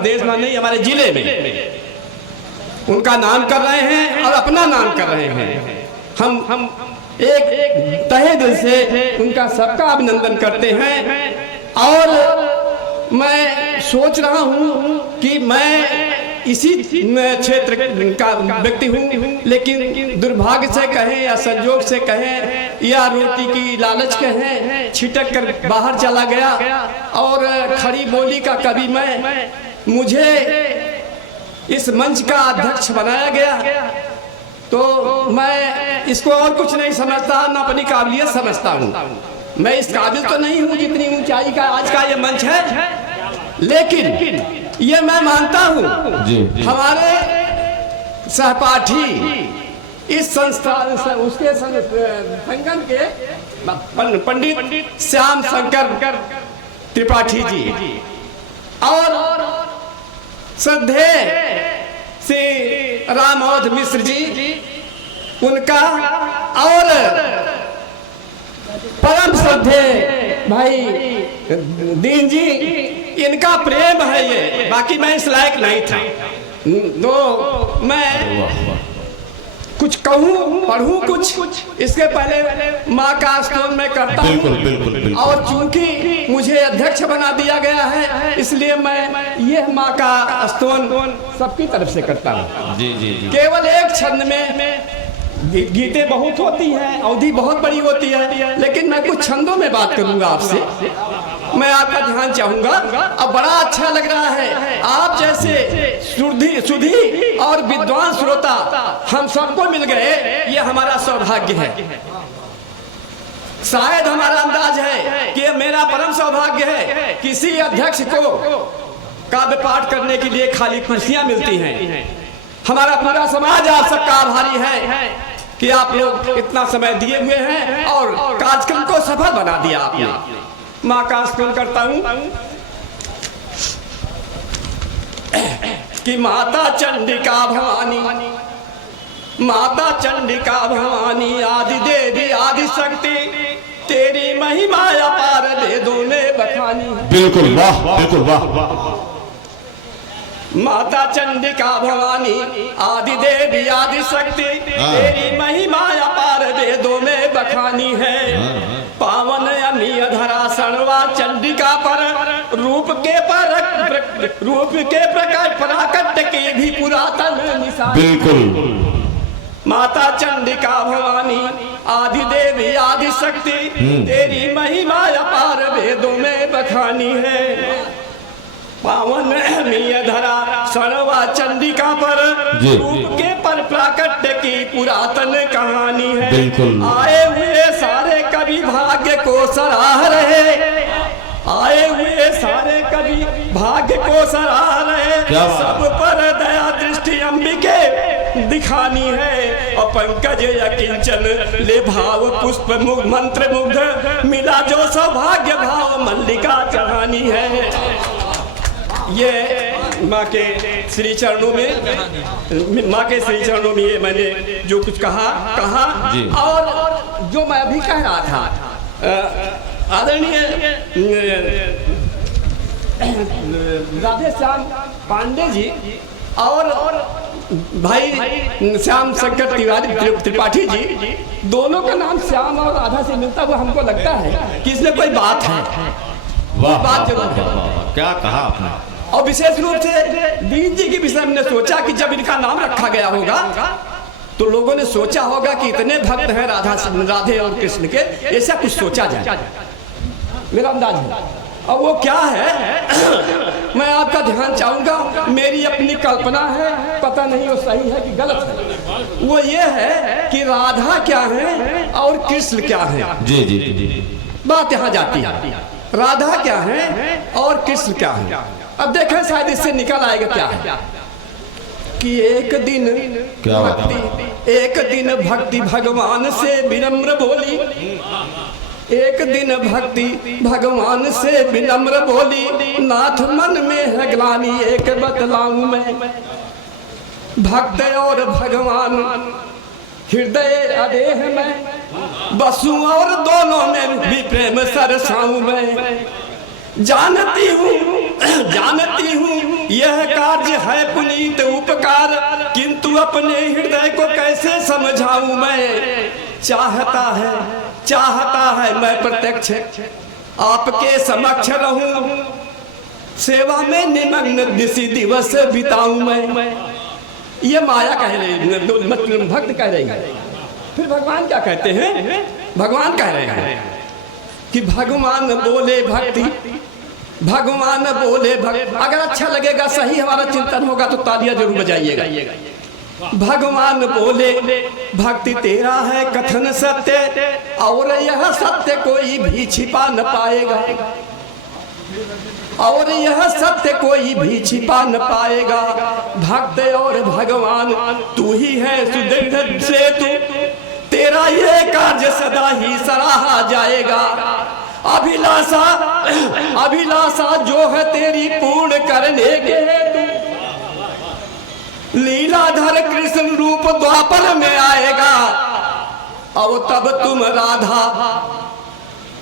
प्रदेश में नहीं, हमारे जिले में उनका नाम कर रहे हैं और अपना नाम कर रहे हैं। हम एक तहे दिल से उनका सबका अभिनंदन करते हैं। और मैं सोच रहा हूं कि मैं इसी क्षेत्र का व्यक्ति हूं, लेकिन दुर्भाग्य से कहें या संजोग से कहें या रोटी की लालच कहें, छिटक कर बाहर चला गया और खड़ी बोली का कवि मुझे इस मंच का अध्यक्ष बनाया गया। तो मैं इसको और कुछ नहीं समझता, न अपनी काबिलियत समझता हूँ। मैं इस काबिल तो नहीं हूँ जितनी ऊंचाई का आज का ये मंच है, लेकिन ये मैं मानता हूँ हमारे सहपाठी इस संस्थान उसके संगम के पंडित श्याम शंकर त्रिपाठी जी और श्रद्धेय श्री रामोद मिश्र जी, उनका और परम श्रद्धेय भाई दीन जी, इनका प्रेम है ये, बाकी मैं इस लायक नहीं था। तो मैं कुछ कहूँ पढ़ूँ कुछ, इसके पहले माँ का स्तोत्र मैं करता हूँ। और चूंकि मुझे अध्यक्ष बना दिया गया है, इसलिए मैं ये माँ का स्तोत्र सबकी तरफ से करता हूँ। केवल एक छंद में गीतें बहुत होती हैं, अवधि बहुत बड़ी होती है, लेकिन मैं कुछ छंदों में बात करूंगा आपसे। मैं आपका ध्यान चाहूंगा। अब बड़ा अच्छा लग रहा है, आप जैसे सुधी और विद्वान श्रोता हम सबको मिल गए, ये हमारा सौभाग्य है। शायद हमारा अंदाज है कि मेरा परम सौभाग्य है, किसी अध्यक्ष को काव्य पाठ करने के लिए खाली कुर्सियां मिलती हैं। हमारा पूरा समाज आप सबका आभारी है कि आप लोग इतना समय दिए हुए हैं और कार्यक्रम को सफल बना दिया आपने। माँ का स्तोत्र करता हूँ कि माता चंडिका भवानी, माता चंडिका भवानी, आदि देवी आदि शक्ति, तेरी महिमा अपार वेदों में बखानी। बिल्कुल वाह, बिल्कुल वाह। माता चंडिका भवानी, आदि देवी आदि शक्ति, तेरी महिमा अपार वेदों में बखानी है। पावन अमीय धरा सणवा चंडिका पर, रूप के प्रकाश प्राकट्य की भी पुरातन निशानी। बिल्कुल। माता चंडिका भवानी, आदि देवी आदि शक्ति, तेरी महिमा अपार वेदों में बखानी है। पावन अमीय धरा सणवा चंडिका पर, रूप के पर प्राकट्य की पुरातन कहानी है। आए हुए सारे कवि भाग्य को सराह रहे, आए हुए सारे कवि भाग्य को सराह रहे, सब पर दया दृष्टि अंबिके दिखानी है। और पंकज अकिंचन ले भाव पुष्प मंत्र मुग्ध, मिला जो सौभाग्य भाव मल्लिका चढ़ानी है। ये माँ के श्री चरणों में, माँ के श्री चरणों में ये मैंने जो कुछ कहा। और जो मैं अभी कह रहा था, आदरणीय राधे श्याम पांडे जी और भाई श्याम शंकर त्रिपाठी जी, दोनों का नाम श्याम और राधा से मिलता हुआ हमको लगता है कि इसमें कोई बात है। बात जरूर है। क्या कहा आपने? और विशेष रूप से दीन जी के विषय में सोचा कि जब इनका नाम रखा गया होगा तो लोगों ने सोचा होगा कि इतने भक्त हैं राधे और कृष्ण के, ऐसा कुछ सोचा जाए, मेरा अंदाज है। और वो क्या है मैं आपका ध्यान चाहूंगा, मेरी अपनी कल्पना है, पता नहीं वो सही है कि गलत है। वो ये है कि राधा क्या है और कृष्ण क्या है। जी। बात यहाँ जाती है, राधा क्या है और कृष्ण क्या है। अब देखें शायद इससे निकल आएगा क्या है कि एक दिन भक्ति भगवान से विनम्र बोली, एक दिन भक्ति भगवान से विनम्र बोली, नाथ मन में है ग्लानि एक बतलाऊं मैं, भक्त और भगवान हृदय अदेह में बसूं और दोनों में भी प्रेम सरसाऊं मैं। जानती हूँ यह कार्य है पुनीत उपकार, किंतु अपने हृदय को कैसे समझाऊं मैं। चाहता है मैं प्रत्यक्ष आपके समक्ष रहूं, सेवा में निमग्न निसी दिवस बिताऊं मैं। ये माया कह रही, मतलब भक्त कह रही है। फिर भगवान क्या कहते हैं? भगवान कह रहे हैं कि भगवान बोले भक्ति, भगवान बोले भक्ति। अगर अच्छा लगेगा, सही हमारा चिंतन होगा तो तालियां जरूर बजाइएगा। भगवान बोले भक्ति तेरा है कथन सत्य, और यह सत्य कोई भी छिपा न पाएगा, और यह सत्य कोई भी छिपा न पाएगा। भक्त और भगवान तू ही है सुदृढ़ सेतु, तेरा ये कार्य सदा ही सराहा जाएगा। अभिलाषा जो है तेरी पूर्ण करने के हेतु, लीलाधर कृष्ण रूप द्वापर में आएगा, और तब तुम राधा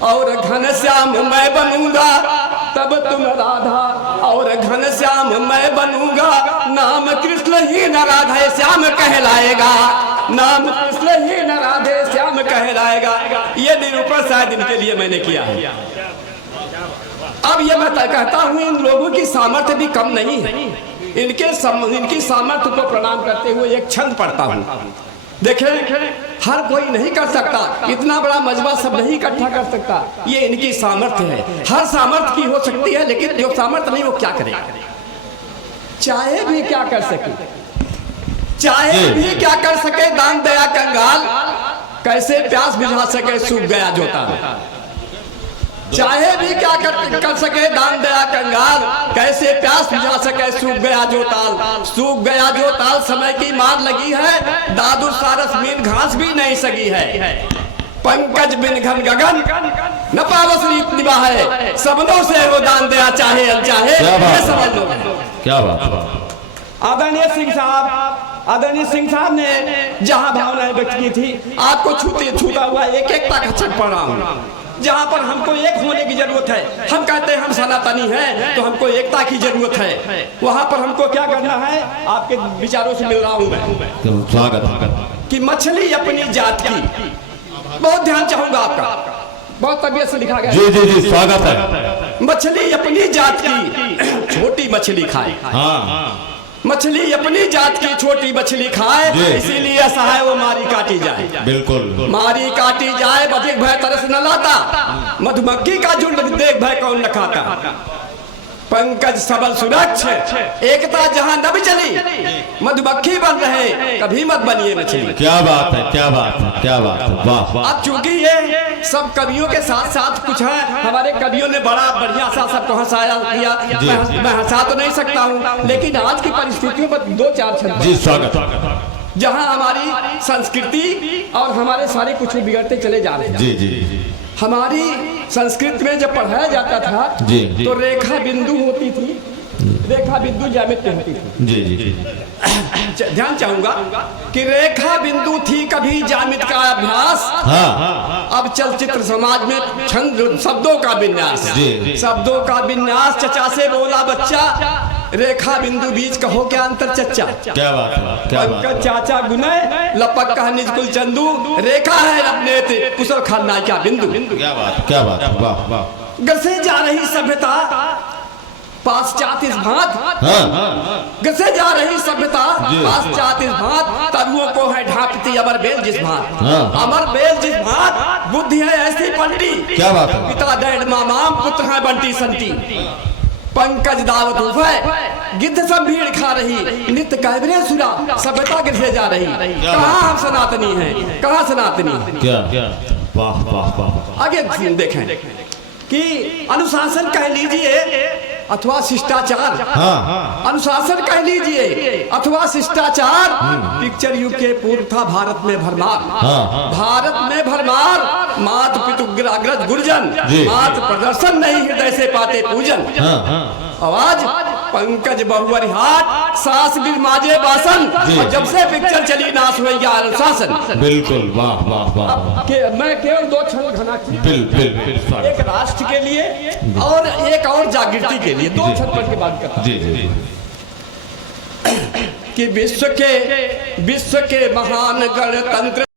और घनश्याम मैं बनूंगा, तब तुम राधा और घनश्याम मैं बनूंगा। नाम कृष्ण ही न राधे श्याम कहलाएगा, नाम कृष्ण ही न राधे श्याम कहलाएगा। ये निरूपण शायद इनके लिए मैंने किया है। अब ये मैं कहता हूँ, इन लोगों की सामर्थ्य भी कम नहीं है। इनकी सामर्थ्य को प्रणाम करते हुए एक छंद पढ़ता हूँ। देखें, हर कोई नहीं कर सकता, इतना बड़ा मजमा सब नहीं इकट्ठा कर सकता। ये इनकी सामर्थ्य है। हर सामर्थ्य की हो सकती है, लेकिन जो सामर्थ्य नहीं वो क्या करेगा। चाहे भी क्या कर सके, चाहे भी क्या कर सके दान दया कंगाल, कैसे प्यास बुझा सके सूख गया जोता। चाहे भी क्या कर सके दान दया कंगाल, कैसे प्यास बुझा सके सूख गया जो ताल। सूख गया जो ताल समय की मार लगी है, दादू सारस मीन घास भी नहीं सगी है। पंकज बिन घन गगन न पावस रीत निभा है, सबनों से वो दान दया चाहे अनचाहे। ये समझ लो। क्या बात। आदरणीय सिंह साहब ने जहां भावनाएं व्यक्त की थी, आपको छूता हुआ एक एक तक छट पड़ रहा हूं। जहाँ पर हमको एक होने की जरूरत है, हम कहते हैं हम सनातनी हैं तो हमको एकता की जरूरत है, वहाँ पर हमको क्या करना है? आपके विचारों से मिल रहा हूँ मैं। स्वागत। कि मछली अपनी जात की, बहुत ध्यान चाहूंगा आपका, बहुत तबीयत से लिखा गया। जी जी जी, स्वागत है। मछली अपनी जात की छोटी मछली खाए। हाँ। मछली अपनी जात की छोटी मछली खाए, इसीलिए असहाय वो मारी काटी जाए। बिल्कुल, मारी काटी जाए, बधिक भय तरस न लाता, मधुमक्खी का झुंड देख भय कौन न खाता। पंकज सबल सुरक्ष एकता जहां न भी चली, मधुमक्खी बन रहे कभी मत बनिए मछली। क्या बात है, क्या बात है, क्या बात है, वाह। अब चूंकि ये सब कवियों के साथ साथ कुछ है, हमारे कवियों ने बड़ा बढ़िया सा सबको हंसाया किया। मैं हंसा तो नहीं सकता हूँ, लेकिन आज की परिस्थितियों में दो चार छंद। जी स्वागत। जहाँ हमारी संस्कृति और हमारे सारे कुछ बिगड़ते चले जा रहे हैं। जी जी। हमारी संस्कृत में जब पढ़ाया जाता था तो रेखा बिंदु होती थी, रेखा बिंदु ज्यामिति होती थी। जी जी। ध्यान चाहूंगा कि रेखा बिंदु थी कभी ज्यामिति का अभ्यास। हाँ। अब चलचित्र समाज में छंद शब्दों का विन्यास, शब्दों का विन्यास। चचा से बोला बच्चा, रेखा बिंदु बीच कहो क्या अंतर चच्चा। क्या बात है, पंकज चाचा गुनय लपक कहा निजकुल चंदू, रेखा है अपने कुशल खाना क्या बिंदु। क्या बात, क्या बात, वाह वाह। गसे जा रही सभ्यता पाश्चात्य इस भांत, गसे जा रही सभ्यता पाश्चात्य इस भांत, तरुओं को है ढांकती अमर बेल जिस भांत। अमर बेल जिस भांत, बुद्धि है ऐसी पंडी। क्या बात है। पिता डैड मामाम, पुत्र है बंटी संटी। पंकज दावत उफे गिद्ध सब भीड़ खा रही, नित्य कैबरे सुरा सभ्यता गिरसे जा रही। कहाँ हम सनातनी हैं, कहाँ सनातनी। क्या वाह वाह वाह। आगे देखें कि अनुशासन कह लीजिए अथवा शिष्टाचार। अनुशासन कह लीजिए अथवा शिष्टाचार। पिक्चर युग के पूर्व था भारत में भरमार। भारत में भरमार, मात पितुग्राग्रज गुर्जन, मात प्रदर्शन नहीं हृदय से पाते पूजन। आवाज पंकज बहुवर हाट, सास बिरमाजे बासन, और जब से पिक्चर चली नाश हुई गया अनुशासन। बिल्कुल, वाह वाह वाह। मैं केवल दो क्षण घना, एक राष्ट्र के लिए और एक और जागृति के लिए दो क्षण पढ़ के बात करता हूं। कि विश्व के महान गणतंत्र